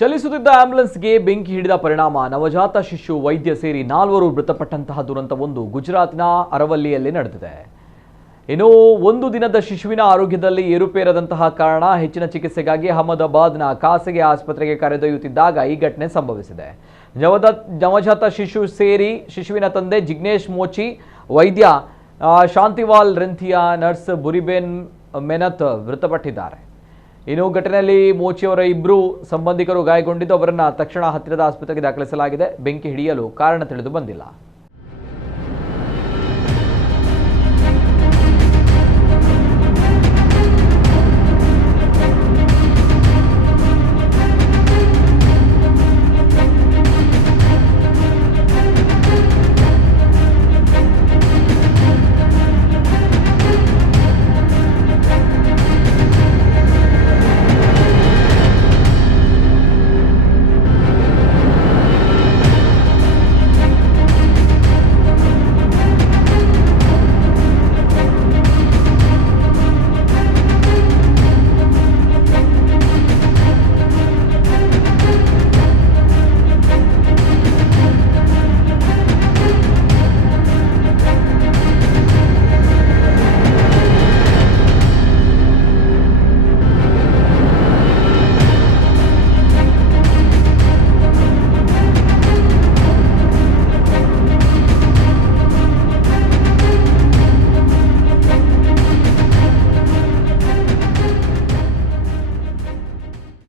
ಚಲಿಸುತ್ತಿದ್ದ ಆಂಬ್ಯುಲೆನ್ಸ್ಗೆ ಬೆಂಕಿ ಹಿಡಿದ ಪರಿಣಾಮ ನವಜಾತ ಶಿಶು ವೈದ್ಯ ಸೇರಿ 4 ಮೃತಪಟ್ಟಂತಹ ದುರಂತವೊಂದು ಗುಜರಾತ್ನ ಅರವಲ್ಲಿಯಲ್ಲಿ ನಡೆದಿದೆ. ಇನ್ನು ಒಂದು ದಿನದ ಶಿಶುವಿನ ಆರೋಗ್ಯದಲ್ಲಿ ಏರುಪೇರಾದಂತಹ ಕಾರಣ ಹೆಚ್ಚಿನ ಚಿಕಿತ್ಸೆಗಾಗಿ ಅಹಮದಾಬಾದ್ನ ಖಾಸಗಿ ಆಸ್ಪತ್ರೆಗೆ ಕರೆದೊಯ್ಯುತ್ತಿದ್ದಾಗ ಈ ಘಟನೆ ಸಂಭವಿಸಿದೆ. ನವಜಾತ ಶಿಶು ಸೇರಿ ಶಿಶುವಿನ ತಂದೆ ಜಿಗ್ನೇಶ್ ಮೋಚಿ, ವೈದ್ಯ ಶಾಂತಿವಾಲ್ ರೆಂಥಿಯಾ, ನರ್ಸ್ ಬುರಿಬೇನ್ ಮೆನತ್ ಮೃತಪಟ್ಟಿದ್ದಾರೆ. ಇನ್ನು ಘಟನೆಯಲ್ಲಿ ಮೋಚಿಯವರ ಇಬ್ಬರು ಸಂಬಂಧಿಕರು ಗಾಯಗೊಂಡಿದ್ದು ಅವರನ್ನು ತಕ್ಷಣ ಹತ್ತಿರದ ಆಸ್ಪತ್ರೆಗೆ ದಾಖಲಿಸಲಾಗಿದೆ. ಬೆಂಕಿ ಹಿಡಿಯಲು ಕಾರಣ ತಿಳಿದು ಬಂದಿಲ್ಲ.